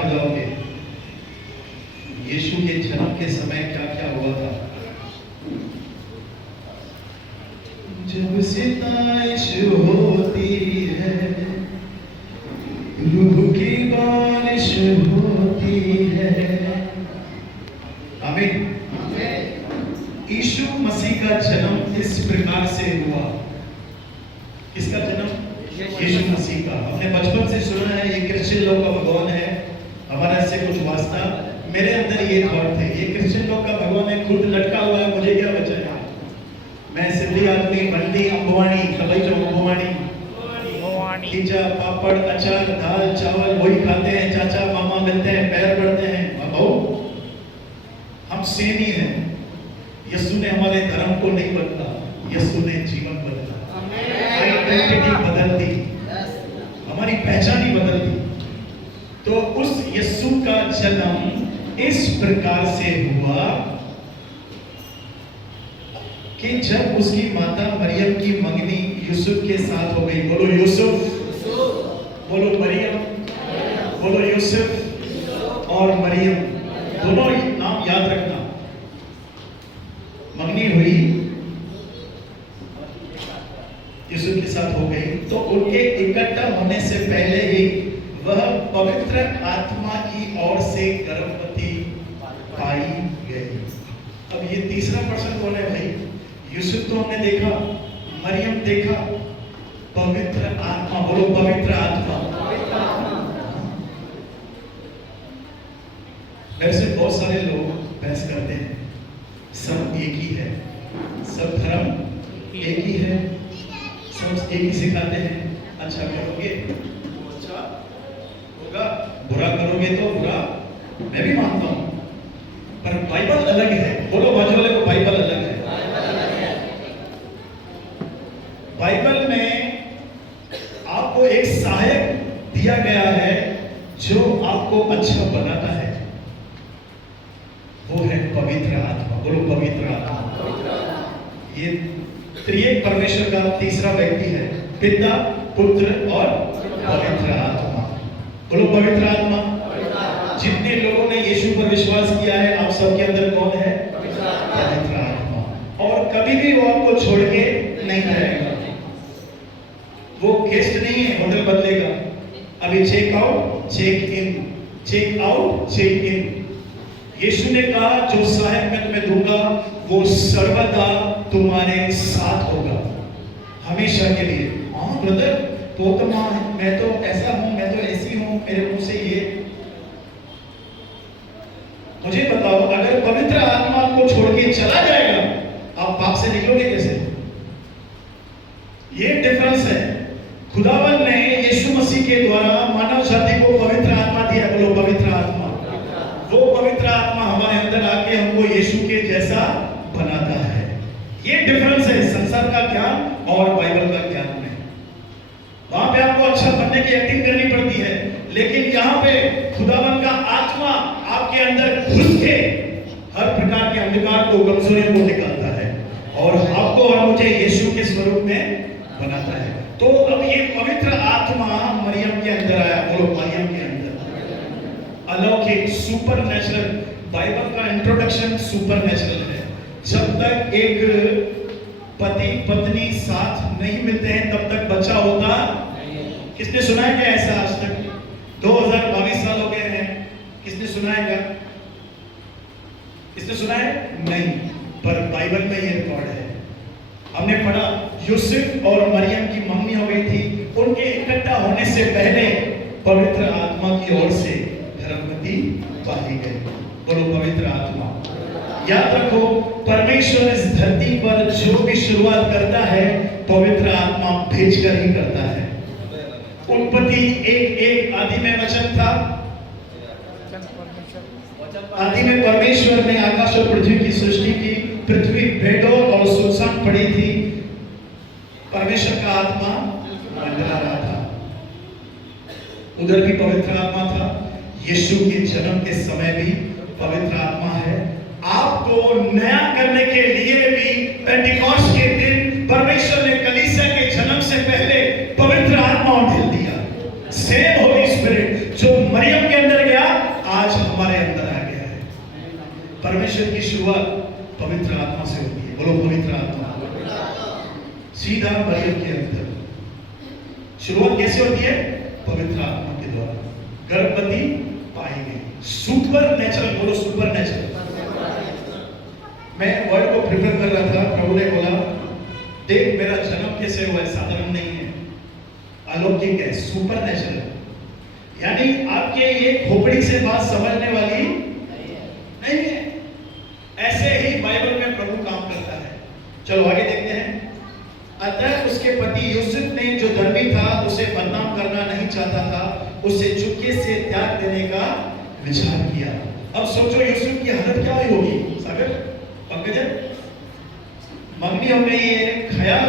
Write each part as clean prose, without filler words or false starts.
बताओगे यीशु के जन्म के समय क्या क्या हुआ था? जब सिताइश होती है, रूह की बारिश होती है। आमीन। यीशु मसीह का जन्म इस प्रकार से हुआ। किसका जन्म? यीशु मसीह का। हमने बचपन से सुना है ये क्रिश्चियन लोग का भगवान है, हमारा इससे कुछ वास्ता। मेरे अंदर ये थॉट थे, ये क्रिश्चियन लोग का भगवान है, खुद लटका हुआ है, मुझे क्या बचा है? मैं सिंधी आदमी, मंडी अंबवाणी, कबई जो अंबवाणी, खींचा पापड़ अचार दाल चावल वही खाते हैं, चाचा मामा मिलते हैं, पैर पड़ते हैं। भाऊ हम सेम ही हैं। यीशु ने हमारे धर्म को नहीं बदला, यीशु ने जीवन बदला, आइडेंटिटी बदल दी, हमारी पहचान ही बदल दी। तो उस यीशु का जन्म इस प्रकार से हुआ कि जब उसकी माता मरियम की मंगनी यूसुफ के साथ हो गई। बोलो यूसुफ, बोलो मरियम, बोलो यूसुफ और मरियम, दोनों नाम याद रखना। मंगनी हुई, यूसुफ के साथ हो गई, तो उनके इकट्ठा होने से पहले ही वह पवित्र आत्मा की ओर से गर्भवती पाई गई। अब ये तीसरा पर्सन कौन है भाई? यूसुफ तो हमने देखा, मरियम देखा, पवित्र आत्मा, बोलो पवित्र आत्मा। वैसे बहुत सारे लोग बहस करते हैं, सब एक ही है, सब धर्म एक ही है, सब एक ही सिखाते हैं। अच्छा करोगे तो अच्छा होगा, बुरा करोगे तो बुरा। मैं भी मानता हूं, पर बाइबल अलग है। बोलो बाजू वाले को, बाइबल अलग है। बाइबल में आपको एक सहायक दिया गया है जो आपको अच्छा बनाता है, वो है पवित्र आत्मा। बोलो पवित्र आत्मा। ये त्रिएक परमेश्वर का तीसरा व्यक्ति है, पिता पुत्र और पवित्र आत्मा। बोलो पवित्र आत्मा। जितने लोगों ने यीशु पर विश्वास किया है, आप सबके अंदर कौन है? पवित्र आत्मा। और कभी भी वो आपको छोड़ के नहीं जाएगा। वो गेस्ट नहीं है, होटल बदलेगा। अभी check out check in, check out check in. यीशु ने कहा जो सहायक मैं तुम्हें दूंगा वो सर्वदा तुम्हारे साथ होगा, हमेशा के लिए। हाँ ब्रदर, तो मैं तो ऐसा हूं, मैं तो ऐसी हूं, मेरे मुंह से ये। मुझे बताओ, अगर पवित्र आत्मा आपको छोड़ के चला जाएगा, आप पाप से निकलोगे कैसे? ये डिफरेंस है। खुदावन ने यीशु मसीह के द्वारा मानव जाति को पवित्र आत्मा दिया। बोलो पवित्र आत्मा। वो पवित्र आत्मा हमारे अंदर आके हमको यीशु के जैसा बनाता है। ये डिफरेंस है संसार का ज्ञान और बाइबल का ज्ञान में। वहां पे आपको अच्छा बनने की एक्टिंग करनी पड़ती है, लेकिन यहाँ पे खुदावन का आत्मा आपके अंदर घुस के हर प्रकार के अंधकार को, कमजोरियों को निकालता है और आपको और मुझे यीशु के स्वरूप में बनाता है। तो अब ये पवित्र आत्मा मरियम के अंदर आया। बोलो मरियम के अंदर। अलौकिक, सुपर नेचुरल। बाइबल का इंट्रोडक्शन सुपर नेचुरल है। जब तक एक पति पत्नी साथ नहीं मिलते हैं तब तक बच्चा होता नहीं। किसने सुना है क्या ऐसा आज तक? 2022 साल हो गए हैं, किसने सुना है क्या? किसने सुना है? नहीं, पर बाइबल में ये रिकॉर्ड है। हमने पढ़ा यूसुफ और मरियम की मंगनी हो गई थी। उनके इकट्ठा होने से पहले पवित्र आत्मा की ओर से गर्भवती पाई गई। बोलो पवित्र आत्मा। याद रखो, परमेश्वर इस धरती पर जो भी शुरुआत करता है पवित्र आत्मा भेजकर ही करता है। उत्पत्ति 1:1 आदि में वचन था। आदि में परमेश्वर ने आकाश और पृथ्वी की सृष्टि की। पृथ्वी बेडौल और सुनसान पड़ी थी। परमेश्वर का आत्मा मंडरा रहा था। उधर भी पवित्र आत्मा था। यीशु के जन्म के समय भी पवित्र आत्मा है। आपको नया करने के लिए भी पेंटिकॉस्ट के दिन परमेश्वर ने कलीसिया के जन्म से पहले पवित्र आत्मा ढेल दिया। सेम होली स्पिरिट जो मरियम के अंदर गया परमेश्वर की शुरुआत पवित्र आत्मा से होती है। बोलो पवित्र आत्मा। सीधा मरियम के अंदर शुरुआत कैसे होती है? पवित्र आत्मा के द्वारा। गर्भवती पाई गई। सुपर नेचुरल, बोलो सुपर नेचुरल। मैं वर्ड को प्रिपेयर कर रहा था, प्रभु ने बोला देख मेरा जन्म कैसे हुआ है, साधारण नहीं है, अलौकिक है, सुपर नेचुरल। यानी आपके ये खोपड़ी से बात समझने वाली नहीं है। ऐसे ही बाइबल में प्रभु काम करता है। चलो आगे देखते हैं। अतः उसके पति यूसुफ ने जो धर्मी था उसे बदनाम करना नहीं चाहता था, उसे चुपके से त्याग देने का विचार किया। अब सोचो यूसुफ की हालत क्या हुई होगी। सागर पंकज मंगनी हो गई है, ख्याल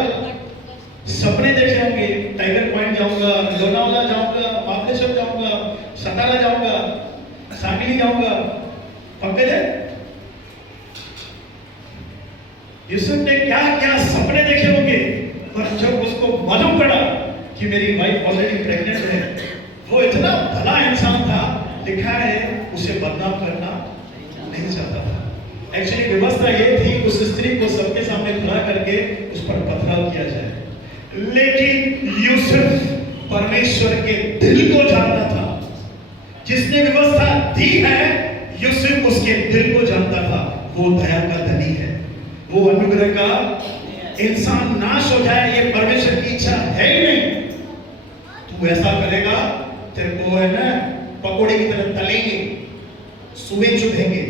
सपने देखे होंगे, टाइगर पॉइंट जाऊंगा, लोनावाला जाऊंगा, महाबलेश्वर जाऊंगा, सतारा जाऊंगा, सांगली जाऊंगा। पंकज यूसुफ ने क्या क्या सपने देखे होंगे, और जब उसको मालूम पड़ा कि मेरी वाइफ ऑलरेडी प्रेग्नेंट है, वो इतना भला इंसान था, लिखा है उसे बदनाम करना नहीं चाहता था। एक्चुअली व्यवस्था ये थी उस स्त्री को सबके सामने खड़ा करके उस पर पथराव किया जाए, लेकिन यूसुफ परमेश्वर के दिल को जानता था। जिसने व्यवस्था दी है यूसुफ उसके दिल को जानता था। वो दया का धनी है, वो अनुग्रह का इंसान। नाश हो जाए ये परमेश्वर की इच्छा है ही नहीं। तू ऐसा करेगा तेरे को है ना पकोड़े की तरह तलेंगे, सुबह चुभेंगे।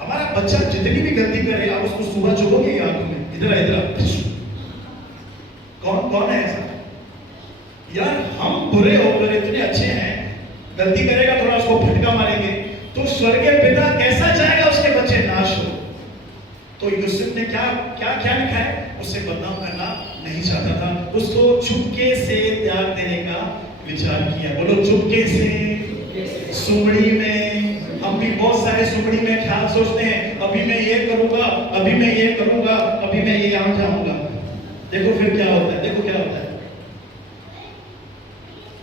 हमारा बच्चा जितनी भी गलती करे आप उसको सुबह चुभोगे आंखों में, इधर इधर। कौन कौन है ऐसा? यार हम बुरे होकर इतने अच्छे हैं, गलती करेगा थोड़ा उसको फटका मारेंगे तो स्वर्गीय पिता कैसा चाहेगा उसके बच्चे नाश हो। तो यूसुफ ने क्या क्या क्या लिखा है, उससे बदनाम करना नहीं चाहता था, उसको चुपके से त्याग देने का विचार किया। बोलो चुपके से। सुमड़ी में हम भी बहुत सारे सुमड़ी में ख्याल सोचते हैं, अभी मैं ये करूंगा, अभी मैं ये करूंगा, अभी मैं ये यहां जाऊंगा। देखो फिर क्या होता है, देखो क्या होता है।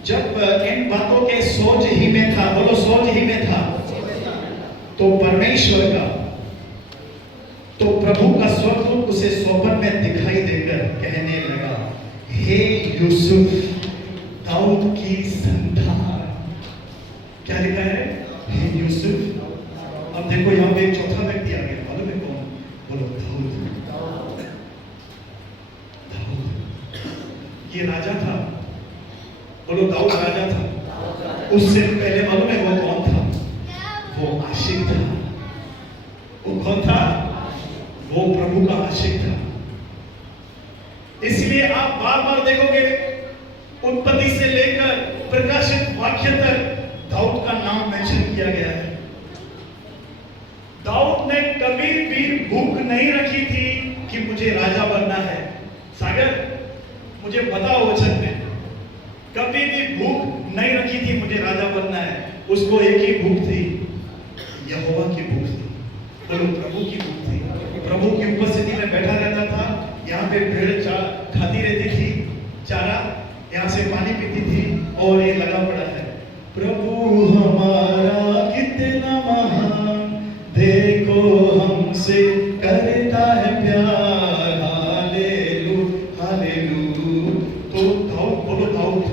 जब इन बातों के सोच ही में था, बोलो सोच ही में था, तो परमेश्वर का, तो प्रभु का स्वर्गदूत उसे स्वप्न में दिखाई देकर कहने लगा, हे यूसुफ दाऊद की संतान। क्या लिखा है? हे यूसुफ। अब देखो यहां पे एक चौथा व्यक्ति आ गया, मालूम है कौन? बोलो दाऊद। दाऊद ये राजा था, बोलो दाऊद राजा था। उससे पहले मालूम है वो कौन था? वो आशिक था। वो कौन था? वो प्रभु का आशिक था। इसलिए आप बार बार देखोगे उत्पत्ति से लेकर प्रकाशित वाक्य तक दाऊद का नाम मेंशन किया गया है। दाऊद ने कभी भी भूख नहीं रखी थी कि मुझे राजा बनना है। सागर मुझे बताओ वचन में कभी भी भूख नहीं रखी थी मुझे राजा बनना है। उसको एक ही भूख थी, यहोवा की भूख थी, बोलो प्रभु की भूख थी। प्रभु की उपस्थिति में बैठा रहता था, यहाँ पे भेड़ खाती रहती थी चारा, यहाँ से पानी पीती थी, और ये लगा पड़ा है, प्रभु हमारा कितना महान, देखो हमसे करता है प्यार, हालेलू हालेलू। तो दाऊद, बोलो दाऊद,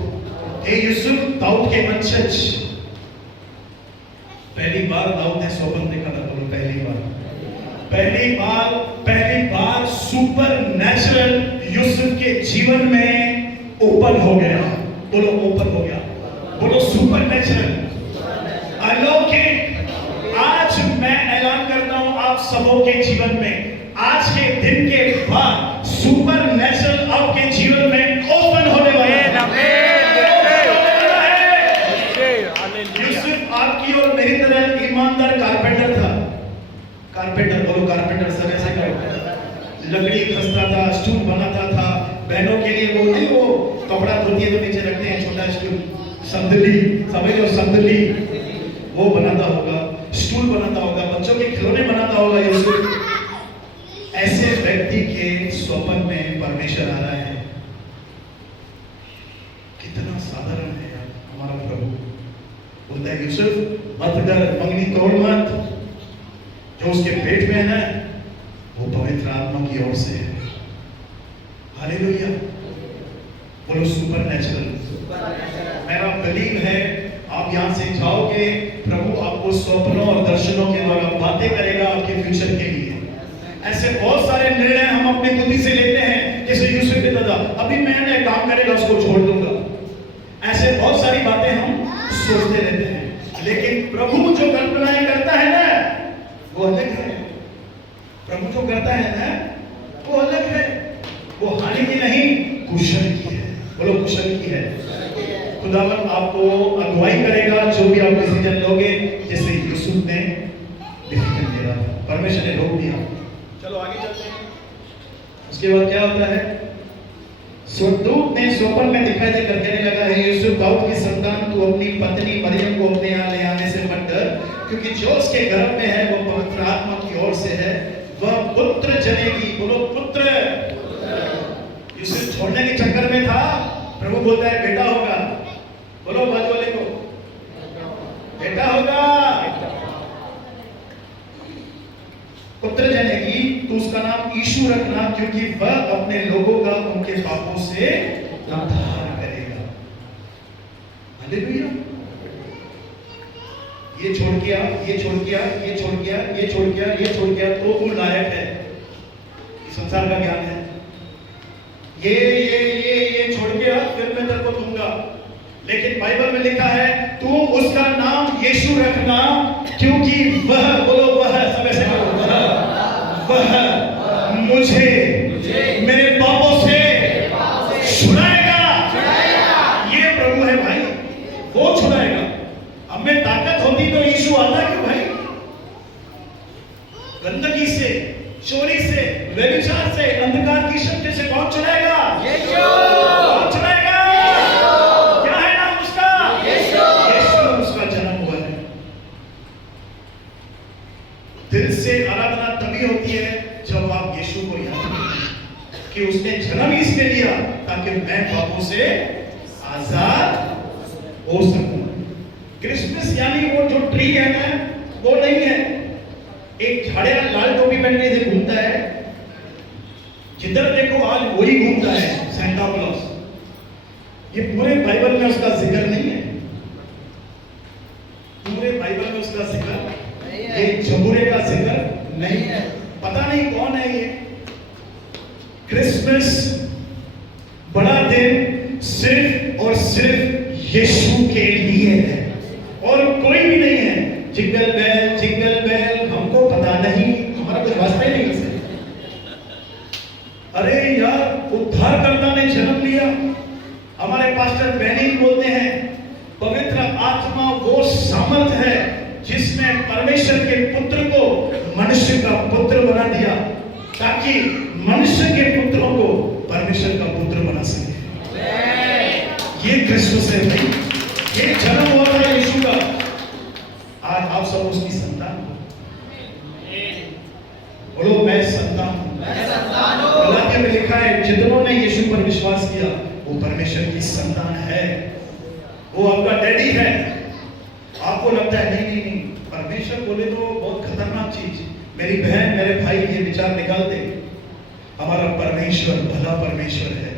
हे यूसुफ दाऊद के वंशज। पहली बार दाऊद ने स्वप्न देखा था, बोलो पहली बार, पहली बार सुपर नेचुरल यूसुफ के जीवन में ओपन हो गया। बोलो ओपन हो गया, बोलो सुपर नेचुरल, अलौकिक। आज मैं ऐलान करता हूं आप सबों के जीवन में, आज के दिन के बाद सुपर नेचुरल आपके जीवन में ओपन होने वाला है। यूसुफ आपकी और मेरी तरह ईमानदार कारपेंटर था। कारपेंटर, बोलो कारपेंटर। सब ऐसे लकड़ी खसता था, स्टूल बनाता था, बहनों के लिए वो नहीं, वो कपड़ा धोती तो नीचे रखते हैं छोटा स्टूल, संदली, समझ लो संदली, वो बनाता होगा, स्टूल बनाता होगा, बच्चों के खिलौने बनाता होगा यूसुफ। ऐसे व्यक्ति के स्वप्न में परमेश्वर आ रहा है। कितना साधारण है यार हमारा प्रभु। वो बोलता है यूसुफ मत डर, मंगनी तोड़ मत, जो उसके पेट में है वो पवित्र आत्मा की ओर से है। हालेलुया, बोलो सुपरनैचुरल। मेरा बिलीव है आप यहाँ से जाओगे, प्रभु आपको स्वप्नों और दर्शनों के द्वारा बातें करेगा आपके फ्यूचर के लिए। ऐसे बहुत सारे निर्णय हम अपनी बुद्धि से लेते हैं, जैसे यूसुफ के दादा अभी मैंने काम करेगा उसको छोड़ दूंगा, ऐसे बहुत सारी बातें हम सोचते रहते हैं। लेकिन प्रभु जो कल्पनाएं करता है ना वो अलग है। प्रभु जो करता है ना वो अलग है, वो हानि की नहीं कुशल की है। बोलो कुशल की है। खुदावन आपको अगुवाई करेगा जो भी आप डिसीजन लोगे, जैसे यूसुफ ने डिसीजन लिया, परमेश्वर ने रोक दिया। चलो आगे चलते हैं। उसके बाद क्या होता है, स्वर्गदूत ने स्वप्न में दिखाई देकर कहने लगा है यूसुफ दाऊद की संतान, तू अपनी पत्नी मरियम को अपने यहाँ ले आने से मत डर, क्योंकि जो उसके गर्भ में है वो पवित्र आत्मा की ओर से है, वह पुत्र जनेगी। बोलो पुत्र। यूसुफ छोड़ने के चक्कर में था, प्रभु बोलता है बेटा होगा। बोलो बाजू वाले को, बेटा होगा, पुत्र जनेगी, तो उसका नाम यीशु रखना, क्योंकि वह अपने लोगों का उनके पापों से उद्धार करेगा। हालेलुया। ये छोड़ गया, ये छोड़ गया, ये छोड़ गया, ये छोड़ गया, ये छोड़ गया, तो तू लायक है। इस संसार का ज्ञान है। ये छोड़ गया, फिर मैं तेरे को दूंगा। लेकिन बाइबल में लिखा है तू उसका नाम यीशु रखना, क्योंकि वह, बोलो वह, सब ऐसे बोलो, वह मुझे मेरे पापों से छुड़ाएगा। ये प्रभु है भाई, वो छुड़ाएगा। हमें ताकत होती तो यीशु आता क्यों भाई? गंदगी से, चोरी से, व्यभिचार से, अंधकार की शक्ति से कौन छुड़ाएगा? कौन छुड़ाएगा? क्या है नाम उसका? यीशु। उसका जन्म हुआ है। दिल से आराधना तभी होती है जब आप यीशु को याद करें कि उसने जन्म इसलिए लिया ताकि मैं पापों से आजाद हो सकूं। क्रिसमस यानी वो जो ट्री है ना, वो नहीं है। एक झाड़िया लाल टोपी पहन के घूमता है, जिधर देखो आज वही घूमता है, सेंटा क्लॉज। ये पूरे बाइबल में उसका जिक्र नहीं है। पूरे बाइबल में उसका जिक्र, ये जबूरे का जिक्र नहीं है। पता नहीं कौन है ये। क्रिसमस बड़ा दिन सिर्फ और सिर्फ यीशु के लिए है और कोई भी नहीं है। जिंगल बेल हमको पता नहीं, हमारा कुछ वास्ता ही नहीं है। अरे यार, उद्धारकर्ता ने जन्म लिया। हमारे पास्टर बहनी बोलते हैं पवित्र आत्मा वो सामर्थ है जिसने परमेश्वर के पुत्र को मनुष्य का पुत्र बना दिया, ताकि मनुष्य के पुत्रों को परमेश्वर का पुत्र बना सके। ये क्रिसमस है भाई, ये जन्म हुआ था यीशु का। आज आप सब उसकी संतान हो। बोलो मैं संतान हूं। गलातियों में लिखा है जितनों ने यीशु पर विश्वास किया वो परमेश्वर की संतान है, वो आपका डैडी है। आपको लगता है नहीं, परमेश्वर बोले तो बहुत खतरनाक चीज। मेरी बहन मेरे भाई ये विचार निकाल दे, हमारा परमेश्वर भला परमेश्वर है।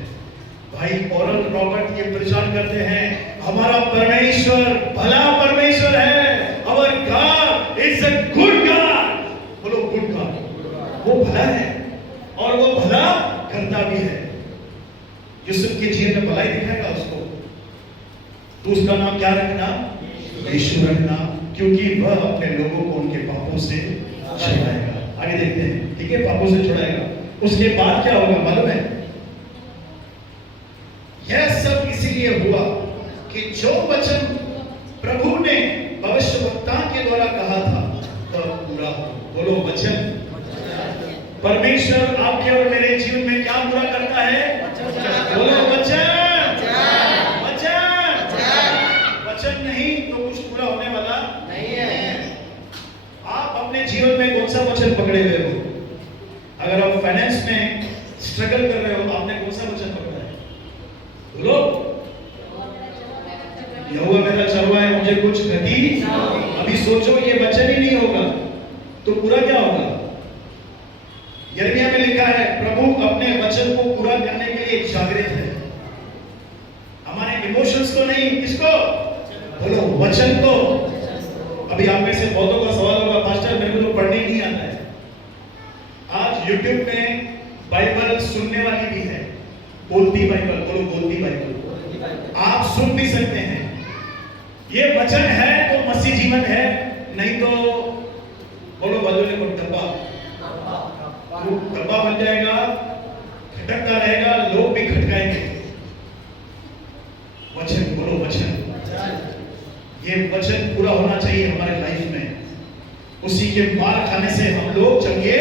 भाई ओरल रॉबर्ट ये प्रचार करते हैं हमारा परमेश्वर भला परमेश्वर है। Our God is a good God। बोलो गुड गॉड। वो भला है और वो भला करता भी है। यूसुफ के जीवन में भलाई दिखाएगा उसको, तो उसका नाम क्या रखना? यीशु रखना, क्योंकि वह अपने लोगों को उनके पापों से छुड़ाएगा। आगे देखते हैं, ठीक है, पापों से छुड़ाएगा। उसके बाद क्या होगा मालूम है? यह सब इसीलिए हुआ कि जो वचन प्रभु ने भविष्यवक्ता के द्वारा कहा था वह पूरा हो। बोलो वचन। परमेश्वर आपके और मेरे जीवन में क्या पूरा करता है? बोलो वचन। वचन नहीं तो कुछ पूरा होने वाला नहीं है। आप अपने जीवन में कौन सा वचन पकड़े हुए हो? अगर आप फाइनेंस में स्ट्रगल कर रहे हो, आपने कौन सा वचन पकड़ा है? बोलो, यहोवा मेरा चरवाहा है, मुझे कुछ गति। अभी सोचो ये वचन ही नहीं होगा तो पूरा क्या होगा? यिर्मयाह में लिखा है प्रभु अपने वचन को पूरा करने के लिए जागृत है। हमारे इमोशंस को नहीं, किसको? बोलो वचन को। अभी आप में से बहुतों का सवाल होगा पास्टर मेरे को तो पढ़ने नहीं आता है। आज YouTube में बाइबल सुनने वाली भी है, बोलती बाइबल। बोलो बोलती बाइबल। आप सुन भी सकते हैं। ये वचन है तो मसीह जीवन है, नहीं तो बोलो बाजू को डब्बा डब्बा बन जाएगा, खटकता रहेगा, लोग भी खटकाएंगे। वचन, बोलो वचन। ये वचन पूरा होना चाहिए हमारे लाइफ में। उसी के मार खाने से हम लोग चंगे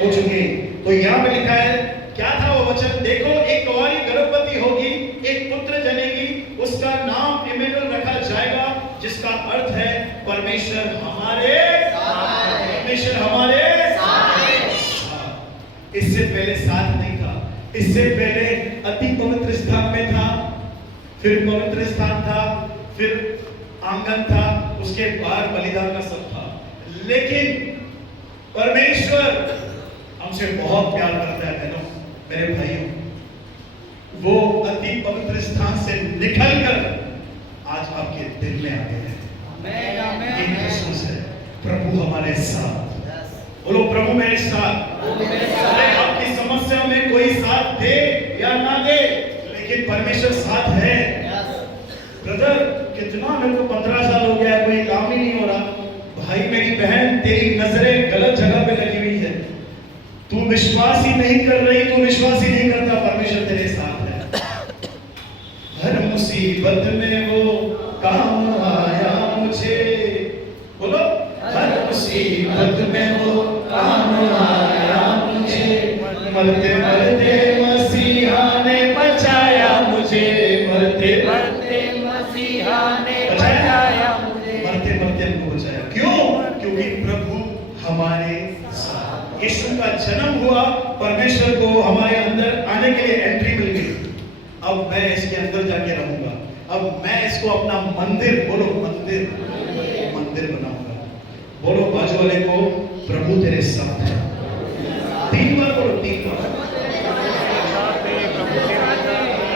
हो चुके। तो यहाँ पे लिखा है क्या था वो वचन? देखो एक कुंवारी गर्भवती होगी, एक पुत्र जनेगी, उसका नाम इम्मानुएल रखा जाएगा, जिसका अर्थ है परमेश्वर हमारे साथ। परमेश्वर हमारे साथ। इससे पहले साथ नहीं था, इससे पहले अति पवित्र स्थान में था, फिर पवित्र स्थान था, फिर आंगन था, उसके बाहर बलिदान का सब था। लेकिन परमेश्वर हमसे बहुत प्यार करता है बहनों, मेरे भाइयों। वो अति पवित्र स्थान से निकलकर आज आपके दिल में आ गए हैं। ये क्रिसमस है, प्रभु हमारे साथ। बोलो प्रभु मेरे साथ। अरे आपकी समस्या में कोई साथ दे या ना दे, लेकिन परमेश्वर साथ है। ब्रदर कितना, मेरे को 15 साल हो गया, कोई काम ही नहीं हो रहा। भाई मेरी बहन, तेरी नजरें गलत जगह पे लगी हुई है। तू विश्वास ही नहीं कर रही, तू विश्वास ही नहीं करता, परमेश्वर तेरे साथ है। हर मुसीबत में वो काम आया मुझे। बोलो हर मुसीबत में वो काम आया मुझे। मरते मरते मसीहा ने बचाया मुझे। मरते मरते मसीहा ने बचाया मुझे। मरते मरते हमको बचाया। क्यों? क्योंकि प्रभु हमारे साथ। यीशु का जन्म हुआ, परमेश्वर को हमारे अंदर आने के लिए एंट्री मिल गई। अब मैं इसके अंदर जाके रहूंगा। अब मैं इसको अपना मंदिर, बोलो मंदिर, मंदिर बनाऊंगा। बोलो बाजू वाले को प्रभु तेरे साथ है। 3 बार बोलो, 3 बार।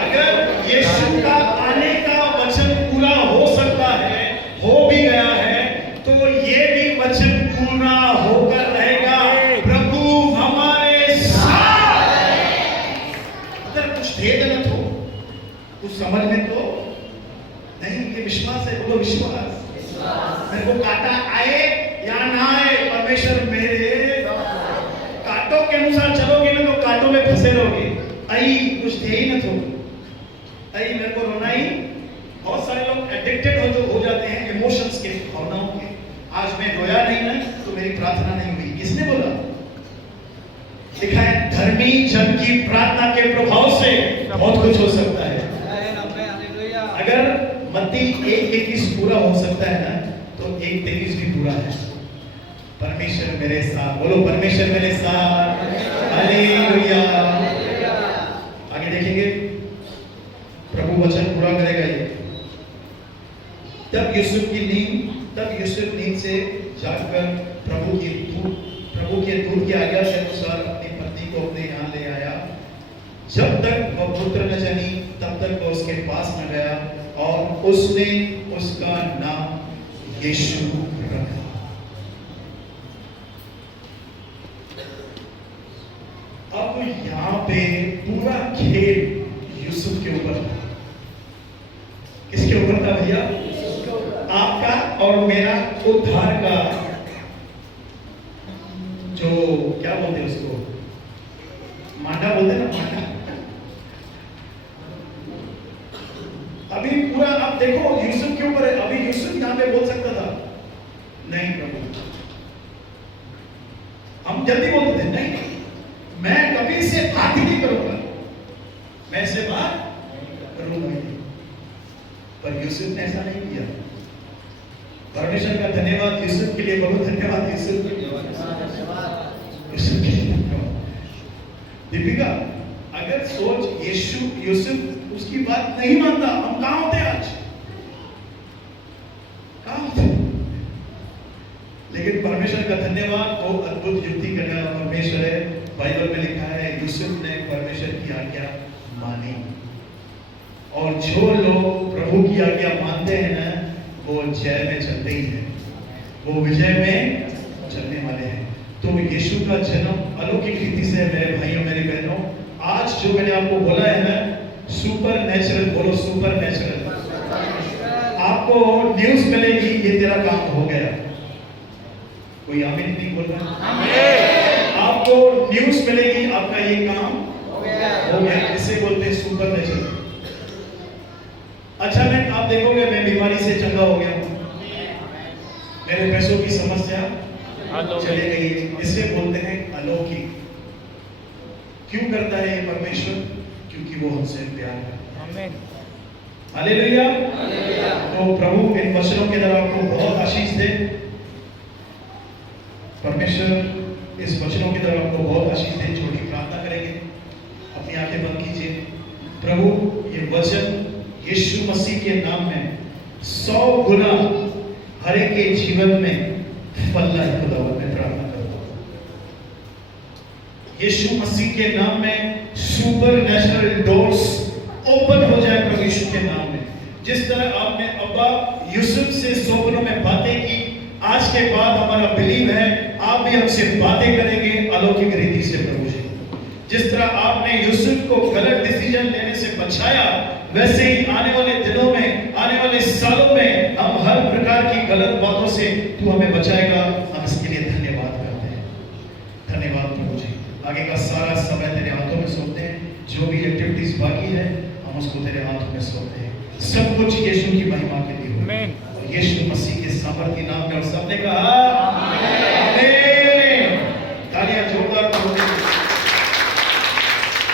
अगर यीशु का आने का वचन पूरा हो सकता है, हो भी गया है, तो ये भी वचन पूरा होकर रहेगा। प्रभु हमारे साथ है। अगर कुछ दे देना तो कुछ समझ में तो नहीं, ये विश्वास है। बोलो विश्वास। मेरे को कांटा आए या ना आए, परमेश्वर मेरे कांटों के अनुसार चलोगे ना तो कांटों में फंसे रहोगे। आई कुछ दे ही ना तो आई मेरे को रोना ही। बहुत सारे लोग एडिक्टेड हो जाते हैं इमोशंस के, भावनाओं के। आज मैं रोया नहीं ना तो मेरी प्रार्थना नहीं हुई। किसने बोला? लिखा है धर्मी जन की प्रार्थना के प्रभाव से बहुत कुछ हो सकता है। अगर मत्ती 1:21 पूरा हो सकता है ना, तो 1:23 भी पूरा है। परमेश्वर मेरे साथ। बोलो परमेश्वर मेरे साथ। हालेलुया। आगे देखेंगे, प्रभु वचन पूरा करेगा ये। तब यूसुफ नींद से जागकर प्रभु के दूत की आज्ञा के अनुसार अपनी पत्नी को अपने यहाँ ले आया। जब तक वह पुत्र न जनी तब तक वह उसके पास न गया, और उसने उसका नाम यीशु रखा। अब यहाँ पे पूरा खेल यूसुफ के ऊपर था। किसके ऊपर था भैया? आपका और मेरा उद्धार का, जो क्या बोलते हैं उसको, मांडा बोलते हैं ना, मांडा। अभी पूरा आप देखो यूसुफ के ऊपर है। अभी यूसुफ यहाँ पे बोल सकता था नहीं प्रभु, हम जल्दी बोलते थे नहीं, मैं कभी से बात ही नहीं करूंगा, मैं इससे बात करूंगा नहीं। पर यूसुफ ने ऐसा नहीं किया। परमेश्वर का धन्यवाद यूसुफ के लिए, बहुत धन्यवाद यूसुफ के लिए। दीपिका, अगर सोच यूसुफ उसकी बात नहीं मानता, हम कहां होते आज? धन्यवाद। वो अद्भुत युक्ति करने वाला परमेश्वर है। बाइबल में लिखा है यूसुफ ने परमेश्वर की आज्ञा मानी, और जो लोग प्रभु की आज्ञा मानते हैं ना, वो जय में चलते ही हैं, वो विजय में चलने वाले हैं। तो यीशु का जन्म अलौकिक रीति से, मेरे भाइयों मेरी बहनों, आज जो मैंने आपको बोला है ना, सुपर नेचुरल, बोलो सुपर नेचुरल। आपको न्यूज मिलेगी ये तेरा काम हो गया। कोई आमीन नहीं बोल रहा? आपको न्यूज मिलेगी आपका ये काम हो गया। इसे बोलते हैं सुपर नेचुरल। अचानक आप देखोगे मैं बीमारी से चंगा हो गया हूं, मेरे पैसों की समस्या चली गई, इसे बोलते हैं अलौकिक। क्यों करता है ये परमेश्वर? क्योंकि वो हमसे प्यार करता है। हालेलुया। तो प्रभु इन वचनों के द्वारा आपको बहुत आशीष दे। परमेश्वर इस वचनों के द्वारा आपको बहुत आशीष दे। छोटी प्रार्थना करेंगे, अपनी आंखें बंद कीजिए। प्रभु ये वचन यीशु मसीह के नाम में 100 गुना हर एक के जीवन में फल लाए। खुदावंद मैं प्रार्थना करता हूं यीशु मसीह के नाम में सुपर नेचुरल डोर्स ओपन हो जाए प्रभु यीशु के नाम में। जिस तरह आपने अब्बा यूसुफ से स्वप्नों में बातें की, आज के बाद हमारा बिलीव है आप भी हमसे बातें करेंगे अलौकिक रीति से प्रभु जी। जिस तरह आपने यूसुफ को गलत डिसीजन लेने से बचाया, वैसे ही आने वाले दिनों में, आने वाले सालों में हम हर प्रकार की गलत बातों से तू हमें बचाएगा। हम इसके लिए धन्यवाद करते हैं। धन्यवाद प्रभु जी। आगे का सारा समय तेरे हाथों में सौंपते हैं। जो भी एक्टिविटीज बाकी है हम उसको तेरे हाथों में सौंपते हैं। सब कुछ यीशु की महिमा के लिए हो। यीशु मसीह के सामर्थ्य नाम में, और सबने कहा